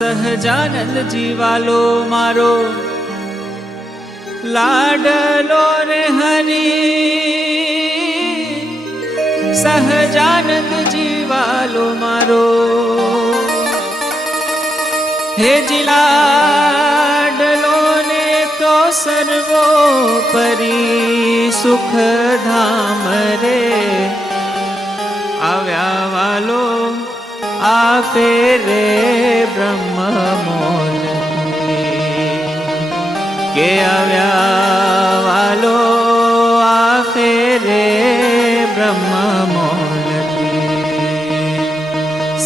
સહજાનંદ જીવાલો મારો લાડલો રે હરી, સહજાનંદ જીવાલો મારો હે જીલાડલો ને તો સર્વોપરી સુખ ધામ રે આવ્યા વાલો આ ફેરે બ્રહ્મ મોલ કે આવ્યા વાલો આ ફેરે બ્રહ્મ મોલ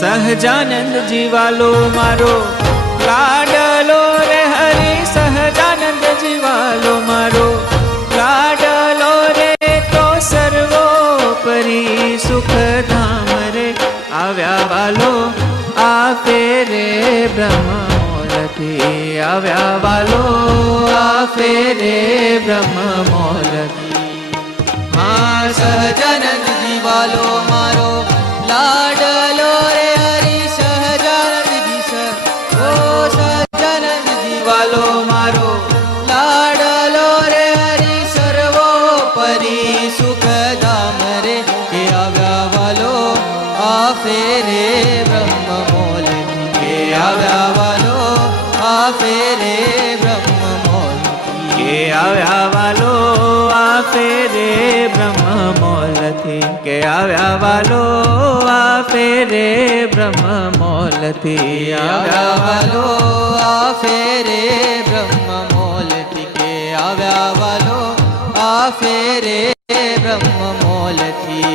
સહજાનંદ જીવાલો મારો લાડલો રે હરી, સહજાનંદ જીવાલો મારો લાડલો રે તો સર્વોપરી સુખ ધામ રે આવ્યા વાલો આ ફેરે બ્રહ્મ મોલથી, આવ્યા વાલો આ ફેરે બ્રહ્મ મોલથી. હા સહજાનંદ જીવાલો મારો લાડલો રે હરી, સહજાનંદ જી ઓ સહજાનંદ જીવાલો મારો લાડલો રે હરી, સર્વોપરી સુખ ધામ રે કે આવ્યા વાલો આ ફેરે બ્રહ્મ મોલથી, કે આવ્યા વાલો આ ફેરે બ્રહ્મ મોલથી, કે આવ્યા વાલો આ ફેરે બ્રહ્મ મોલથી, કે આવ્યા વાલો આ ફેરે બ્રહ્મ મોલથી, આવ્યા વાલો આ ફેરે બ્રહ્મ મોલથી, કે આવ્યા વાલો આ ફેરે બ્રહ્મ મોલથી.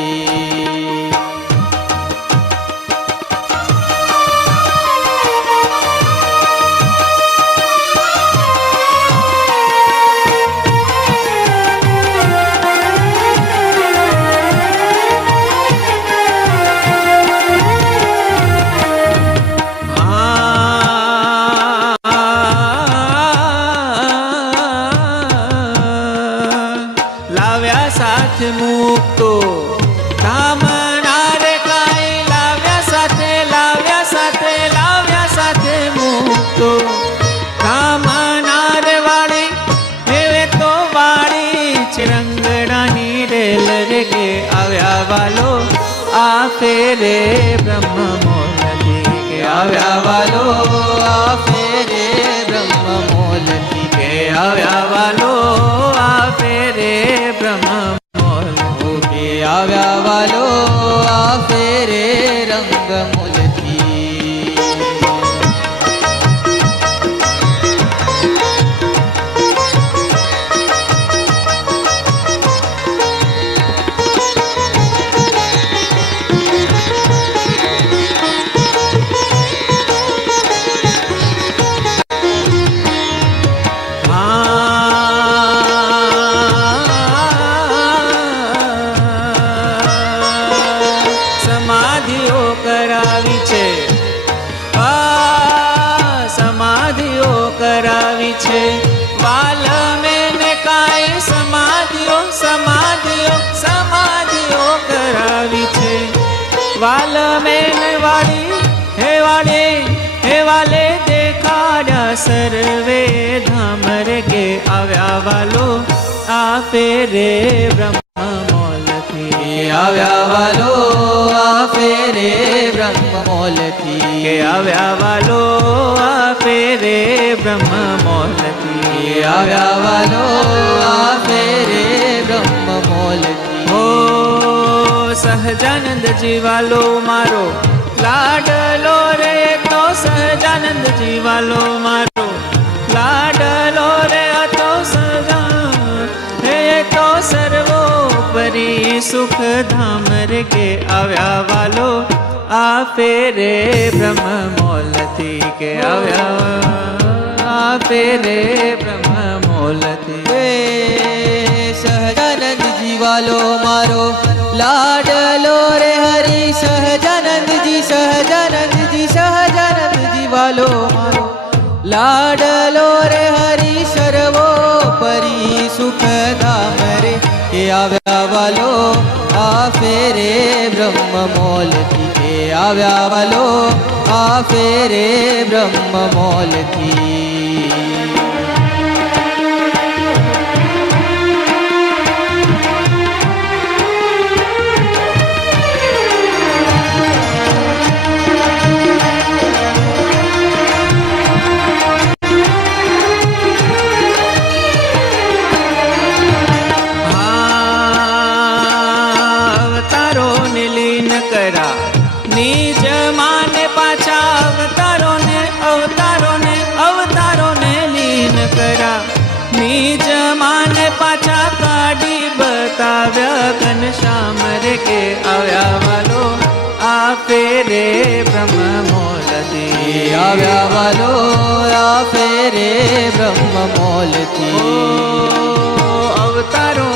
મુક્તો કામના રે કાંઈ લાવ્યા સાથે, લાવ્યા સાથે, લાવ્યા સાથે મુક્તો કામના રે વાળી હવે તો વાળી ચિરંગડાની રેલ રે કે આવ્યા વાલો આ ફેરે બ્રહ્મ મોલથી, કે આવ્યા વાલો આ ફેરે બ્રહ્મ મોલથી, કે આવ્યા વાલો આ ફેરે બ્રહ્મ આવ્યા વાલો આ ફેરે રંગ મૂલથી. કરાવી છે વાલમેને કાંઈ સમાધિઓ, સમાધિઓ, સમાધિઓ કરાવી છે વાલમેને વાળી હે વાલે, હે વાલે દેખાડ્યા સર્વે ધામ રે કે આવ્યા વાલો આ ફેરે બ્રહ્મ મોલથી, આવ્યા વાલો આ ફેરે બ્રહ્મ મોલથી, કે આવ્યા વાલો આ ફેરે બ્રહ્મ મોલથી, આવ્યા વાલો આ ફેરે બ્રહ્મ મોલથી. ઓ સહજાનંદ જીવાલો મારો લાડલો રે તો સહજાનંદ જીવાલો મારો લાડલો રે તો હે તો સર્વોપરી સુખ ધામ રે કે આવ્યા વાલો આ ફેરે બ્રહ્મ મોલથી, કે આવ્યા આ ફેરે બ્રહ્મ મોલથી. સહજાનંદ જીવાલો મારો લાડલો રે હરી, સહજાનંદ જી, સહજાનંદ જી, સહજાનંદ જીવાલો મારો લાડલો રે હરી, સર્વોપરી સુખ ધામ રે કે આવ્યા વાલો આ ફેરે બ્રહ્મ મોલથી, કે આવ્યા વાલો આ ફેરે બ્રહ્મ મોલથી. નિજ માને પાછા અવતારો ને લીન કરા. નિજ માને પાછા કાઢી બતાવ્યા ઘનશ્યામ રે કે આવ્યા વાલો આ ફેરે બ્રહ્મ મોલથી. આવ્યા વાલો આ ફેરે બ્રહ્મ મોલથી. અવતારો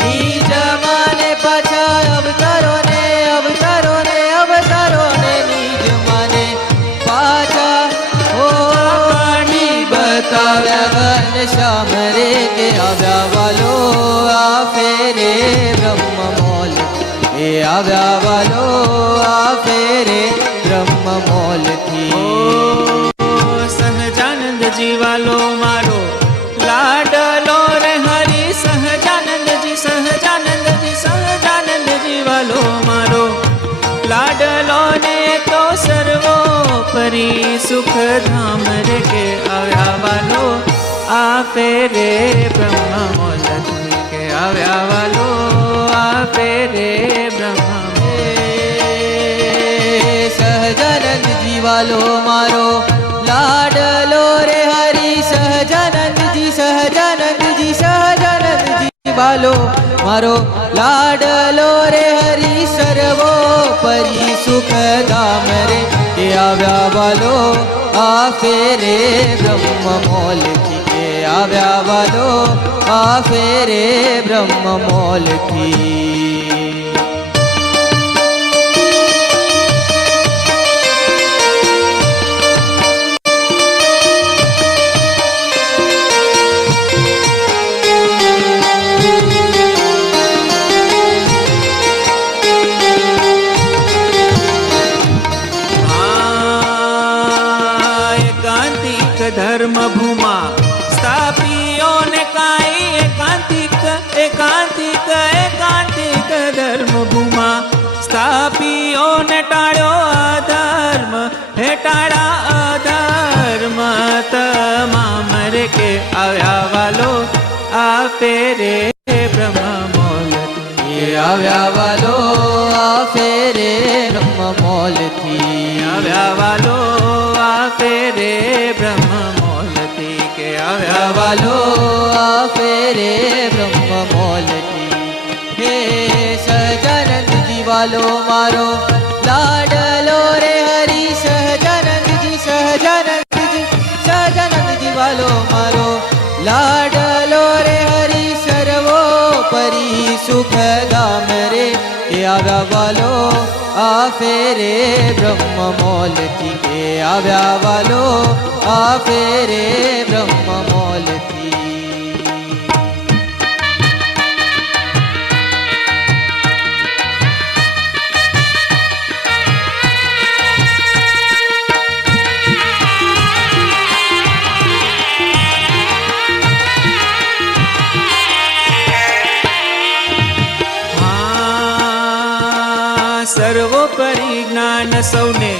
નિજ માને પાછા અવતારો ને નિજ માને પાછા બતાવ્યા ઘનશ્યામ રે કે આવ્યા વાલો આ ફેરે બ્રહ્મ મોલ. એ આવ્યા વાલો આ ફેરે બ્રહ્મ મોલથી. સહજાનંદજી વાલો મારો લાડલો રે હરી. સહજાનંદજી વાલો મારો લાડલો ને તો સર્વોપરી સુખધામ રે કે આવ્યા વાલો આ ફેરે બ્રહ્મ મોલથી. કે આવ્યા વાલો આ ફેરે બ્રહ્મ. સહજાનંદજી વાલો મારો લાડલો રે હરી. સહજાનંદજી વાલો મારો લાડલો રે હરી. સર્વોપરી સુખધામ રે કે આવ્યા વાલો આ ફેરે બ્રહ્મ મોલથી. કે આવ્યા વાલો આ ફેરે બ્રહ્મ મોલથી. ધર્મ ભૂમા સ્થાપીઓને કાઈ. એકાંતિક ધર્મ ભૂમા સ્થાપીઓને ટાળ્યો અધર્મ. હે ટાળા અધર્મ તમામ રે કે આવ્યા વાલો આ ફેરે બ્રહ્મ મોલથી. આવ્યા વાલો આ ફેરે બ્રહ્મ મોલથી. આવ્યા વાલો આ ફેરે બ્રહ્મ મોલથી. કે આવ્યા વાલો આ ફેરે બ્રહ્મ મોલથી. હે સહજાનંદજી વાલો મારો લાડલો રે હરી. સહજાનંદજી વાલો મારો લાડલો રે હરી. સર્વોપરી સુખધામ રે કે આવ્યા વાલો આ ફેરે બ્રહ્મ મોલથી. કે આવ્યા વાલો આ ફેરે બ્રહ્મ મોલથી. સર્વોપરી જ્ઞાન સૌને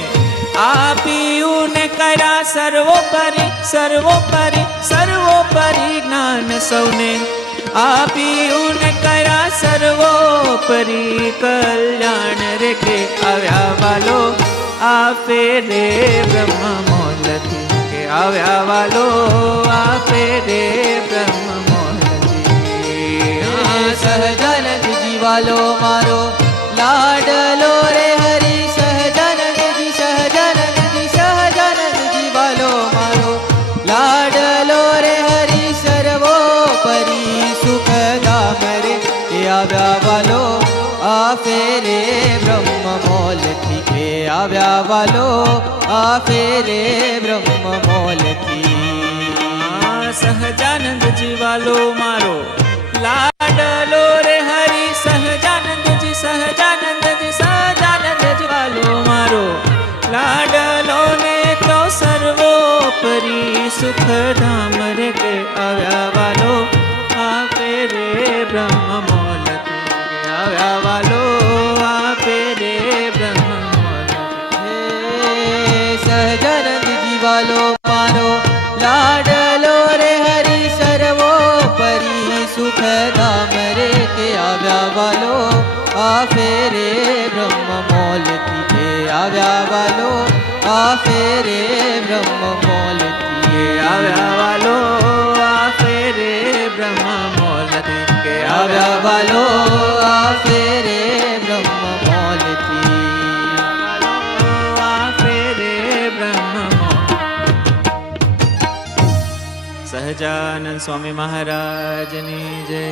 આપ્યું ને કર્યા. સર્વોપરી જ્ઞાન સૌને આપ્યું ને કર્યા. સર્વોપરી કલ્યાણ રે કે આવ્યા વાલો આ ફેરે બ્રહ્મ મોલથી. કે આવ્યા વાલો આ ફેરે બ્રહ્મ મોલથી. સહજાનંદજી વાલો મારો લાડલો રે હરી. સહજાનંદજી વાલો મારો લાડલો રે હરી. સર્વોપરી સુખધામ રે કે આવ્યા વાલો આ ફેરે બ્રહ્મ મોલથી. કે આવ્યા વાલો આ ફેરે બ્રહ્મ મોલથી. સહજાનંદજી વાલો મારો લાડલો રે હરી. સહજાનંદજી વાલો મારો સુખ ધામ રે કે આવ્યા વાલો આપે રે બ્રહ્મ મોલથી આવ્યા વાલો આપે રે બ્રહ્મ મોલથી સહજાનંદ જીવાલો મારો લાડલો રે હરિ સર્વો પરી સુખ ધામ રે કે આવ્યા વાલો આ ફેરે બ્રહ્મ મોલથી કે આવ્યા વાલો આ ફેરે બ્રહ્મ મોલથી આવ્યા વાલો આપે રે બ્રહ્મ મોલથી કે આવ્યા વાલો આ ફેરે બ્રહ્મ મોલથી આપે રે બ્રહ્મ મોલ સહજાનંદ સ્વામી મહારાજની જય.